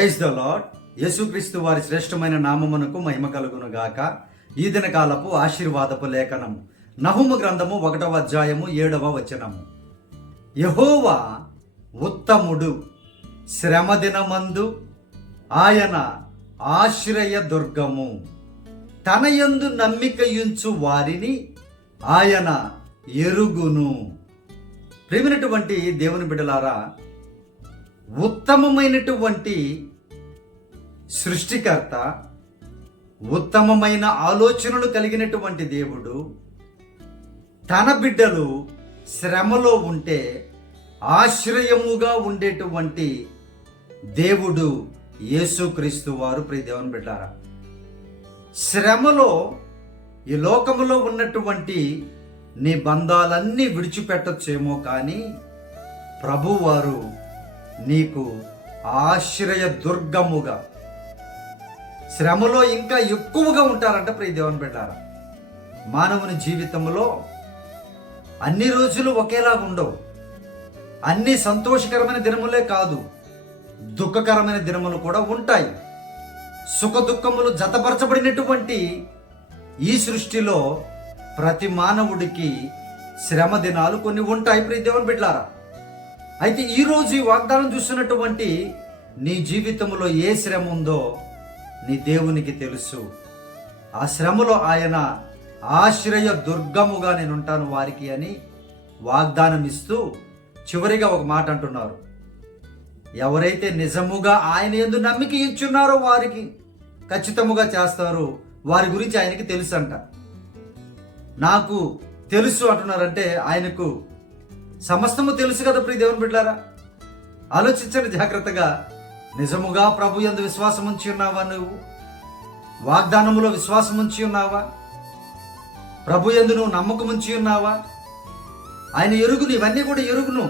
Praise the lord. యేసుక్రీస్తు వారి శ్రేష్టమైన నామమునకు మహిమ కలుగును గాక. ఈ దినకాలపు ఆశీర్వాదపు లేఖనము నహూము గ్రంథము 1వ అధ్యాయము 7వ వచనము. యెహోవా ఉత్తముడు, శ్రమ దినమందు ఆయన ఆశ్రయ దుర్గము, తన యందు నమ్మికయుంచు వారిని ఆయన ఎరుగును. ప్రియమైనటువంటి దేవుని బిడ్డలారా, ఉత్తమమైనటువంటి సృష్టికర్త, ఉత్తమమైన ఆలోచనలు కలిగినటువంటి దేవుడు తన బిడ్డలు శ్రమలో ఉంటే ఆశ్రయముగా ఉండేటువంటి దేవుడు యేసుక్రీస్తు వారు. ప్రియ దేవుని బిడ్డారా, శ్రమలో ఈ లోకములో ఉన్నటువంటి నీ బంధాలన్నీ విడిచిపెట్టచ్చేమో కానీ ప్రభువారు నీకు ఆశ్రయ దుర్గముగా, శ్రమలో ఇంకా ఎక్కువగా ఉంటారంట. ప్రియ దేవుని బిడ్డారా, మానవుని జీవితంలో అన్ని రోజులు ఒకేలాగా ఉండవు. అన్ని సంతోషకరమైన దినములే కాదు, దుఃఖకరమైన దినములు కూడా ఉంటాయి. సుఖ దుఃఖములు జతపరచబడినటువంటి ఈ సృష్టిలో ప్రతి మానవుడికి శ్రమ దినాలు కొన్ని ఉంటాయి. ప్రియ దేవుని బిడ్డలారా, అయితే ఈరోజు ఈ వాగ్దానం చూస్తున్నటువంటి నీ జీవితంలో ఏ శ్రమ ఉందో నీ దేవునికి తెలుసు. ఆ శ్రమలో ఆయన ఆశ్రయ దుర్గముగా నేను ఉంటాను వారికి అని వాగ్దానం ఇస్తూ చివరిగా ఒక మాట అంటున్నారు. ఎవరైతే నిజముగా ఆయన యందు నమ్మిక ఇచ్చున్నారో వారికి ఖచ్చితముగా చేస్తారు. వారి గురించి ఆయనకి తెలుసు అంట. నాకు తెలుసు అంటున్నారంటే ఆయనకు సమస్తము తెలుసు కదా. ప్రియ దేవుని బిడ్డలారా, ఆలోచించండి జాగ్రత్తగా. నిజముగా ప్రభు యందు విశ్వాసం ఉంచి ఉన్నావా? నువ్వు వాగ్దానములో విశ్వాసం ఉంచి ఉన్నావా? ప్రభు యందు నువ్వు నమ్మకం ఉంచి ఉన్నావా? ఆయన ఎరుగును, ఇవన్నీ కూడా ఎరుగును.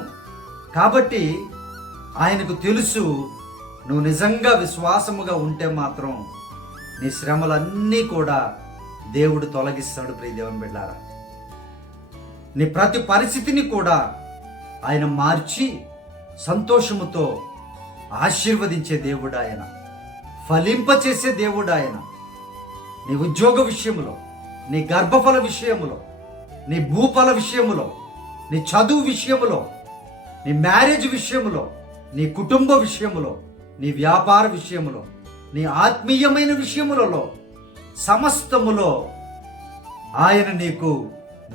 కాబట్టి ఆయనకు తెలుసు. నువ్వు నిజంగా విశ్వాసముగా ఉంటే మాత్రం నీ శ్రమలన్నీ కూడా దేవుడు తొలగిస్తాడు. ప్రియ దేవుని బిడ్డలారా, నీ ప్రతి పరిస్థితిని కూడా ఆయన మార్చి సంతోషముతో ఆశీర్వదించే దేవుడు ఆయన, ఫలింపచేసే దేవుడు ఆయన. నీ ఉద్యోగ విషయములో, నీ గర్భఫల విషయములో, నీ భూఫల విషయములో, నీ చదువు విషయములో, నీ మ్యారేజ్ విషయములో, నీ కుటుంబ విషయములో, నీ వ్యాపార విషయములో, నీ ఆత్మీయమైన విషయములలో సమస్తములో ఆయన నీకు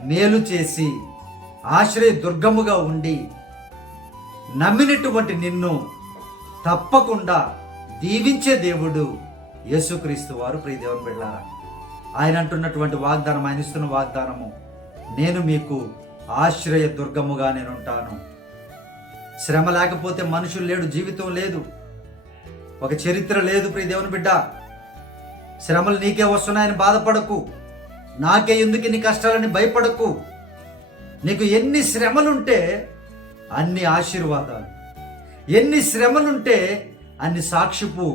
మేలు చేసి ఆశ్రయ దుర్గముగా ఉండి నమ్మినటువంటి నిన్ను తప్పకుండా దీవించే దేవుడు యేసుక్రీస్తు వారు. ప్రియ దేవుని బిడ్డలారా, ఆయన అంటున్నటువంటి వాగ్దానం, ఆయన ఇస్తున్న వాగ్దానము, నేను మీకు ఆశ్రయ దుర్గముగా నేను ఉంటాను. శ్రమ లేకపోతే మనుషులు లేడు, జీవితం లేదు, ఒక చరిత్ర లేదు. ప్రియ దేవుని బిడ్డ, శ్రమలు నీకే వస్తున్నాయని బాధపడకు, నాకే ఎందుకు ఇన్ని కష్టాలని భయపడకు. నీకు ఎన్ని శ్రమలుంటే అన్ని ఆశీర్వాదాలు, ఎన్ని శ్రమలుంటే అన్ని సాక్షిపు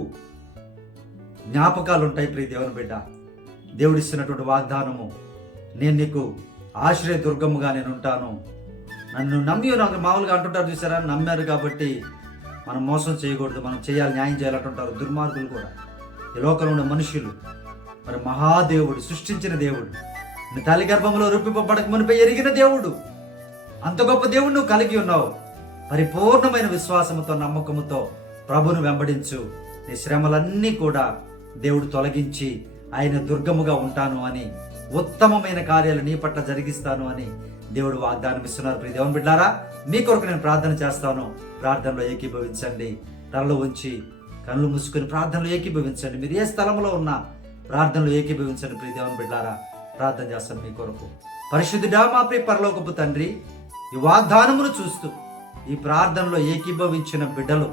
జ్ఞాపకాలు ఉంటాయి. ప్రియ దేవుని బిడ్డ, దేవుడిస్తున్నటువంటి వాగ్దానము, నేను నీకు ఆశ్రయ దుర్గముగా నేను ఉంటాను. నన్ను నమ్మి, నాకు మామూలుగా అంటుంటారు చూసారా, నమ్మారు కాబట్టి మనం మోసం చేయకూడదు, మనం చేయాలి, న్యాయం చేయాలంటుంటారు దుర్మార్గులు కూడా, ఈ లోకంలో ఉన్న మనుషులు. మరి మహాదేవుడు, సృష్టించిన దేవుడు, నీ తల్లి గర్భంలో రూపింపబడక మునిపై ఎరిగిన దేవుడు, అంత గొప్ప దేవుడు నువ్వు కలిగి ఉన్నావు. పరిపూర్ణమైన విశ్వాసముతో, నమ్మకముతో ప్రభును వెంబడించు. నీ శ్రమలన్నీ కూడా దేవుడు తొలగించి ఆయన దుర్గముగా ఉంటాను అని, ఉత్తమమైన కార్యాలు నీ పట్ల జరిగిస్తాను అని దేవుడు వాగ్దానం ఇస్తున్నారు. ప్రియ దేవుని బిడ్డారా, మీ కొరకు నేను ప్రార్థన చేస్తాను. ప్రార్థనలో ఏకీభవించండి. తలలో ఉంచి కళ్ళు మూసుకొని ప్రార్థనలో ఏకీభవించండి. మీరు ఏ స్థలంలో ఉన్నా ప్రార్థనలో ఏకీభవించండి. ప్రియ దేవుని బిడ్డారా, ప్రార్థన చేస్తాను మీ కొరకు. పరిశుద్ధుడా మా ప్రియ పరలోకపు తండ్రి, ఈ వాగ్దానమును చూస్తూ ఈ ప్రార్థనలో ఏకీభవించిన బిడ్డలు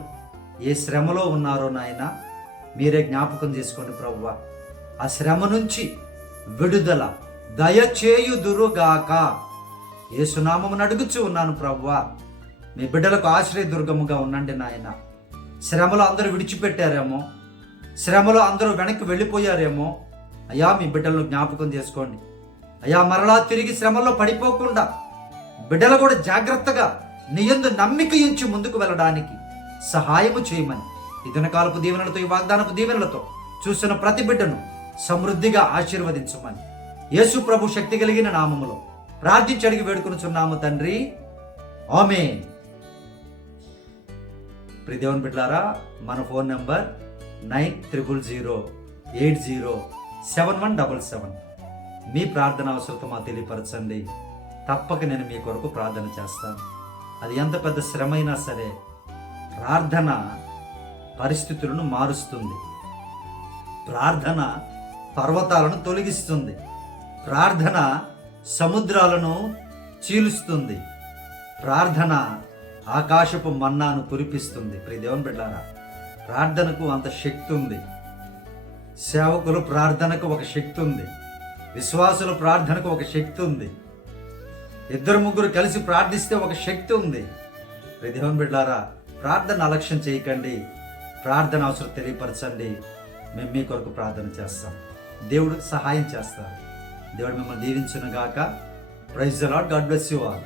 ఏ శ్రమలో ఉన్నారో నాయన మీరే జ్ఞాపకం చేసుకోండి ప్రభువా. ఆ శ్రమ నుంచి విడుదల దయచేయుదురుగాక. యేసునామమును అడుగుచూ ఉన్నాను ప్రభువా. మీ బిడ్డలకు ఆశ్రయ దుర్గముగా ఉండండి నాయన. శ్రమలో అందరూ విడిచిపెట్టారేమో, శ్రమలో అందరూ వెనక్కి వెళ్ళిపోయారేమో, అయ్యా మీ బిడ్డలను జ్ఞాపకం చేసుకోండి. అయ్యా మరలా తిరిగి శ్రమలో పడిపోకుండా బిడ్డలు కూడా జాగ్రత్తగా నీ యందు నమ్మిక ఉంచి ముందుకు వెళ్ళడానికి సహాయము చేయమని ఈ దినకాలపు దీవెనలతో, ఈ వాగ్దానపు దీవెనలతో చూసిన ప్రతి బిడ్డను సమృద్ధిగా ఆశీర్వదించమని యేసు ప్రభు శక్తి కలిగిన నామములో ప్రార్థించి అడిగి వేడుకొనుచున్నాము తండ్రి, ఆమేన్. ప్రియ దేవుని బిడ్డలారా, మన ఫోన్ నంబర్ 9000807177. మీ ప్రార్థన అవసరత మాకు తెలియపరచండి. తప్పక నేను మీ కొరకు ప్రార్థన చేస్తాను. అది ఎంత పెద్ద శ్రమైనా సరే, ప్రార్థన పరిస్థితులను మారుస్తుంది. ప్రార్థన పర్వతాలను తొలగిస్తుంది. ప్రార్థన సముద్రాలను చీలుస్తుంది. ప్రార్థన ఆకాశపు మన్నాను కురిపిస్తుంది. ప్రియ దేవుని బిడ్డలారా, ప్రార్థనకు అంత శక్తి ఉంది. సేవకుల ప్రార్థనకు ఒక శక్తి ఉంది. విశ్వాసుల ప్రార్థనకు ఒక శక్తి ఉంది. 2-3 కలిసి ప్రార్థిస్తే ఒక శక్తి ఉంది. ప్రియ దేవుని బిడ్డలారా, ప్రార్థన అలక్ష్యం చేయకండి. ప్రార్థన అవసరం తెలియపరచండి. మేము మీ కొరకు ప్రార్థన చేస్తాం. దేవుడికి సహాయం చేస్తారు. దేవుడు మిమ్మల్ని దీవించును గాక. Praise the Lord. God bless you all.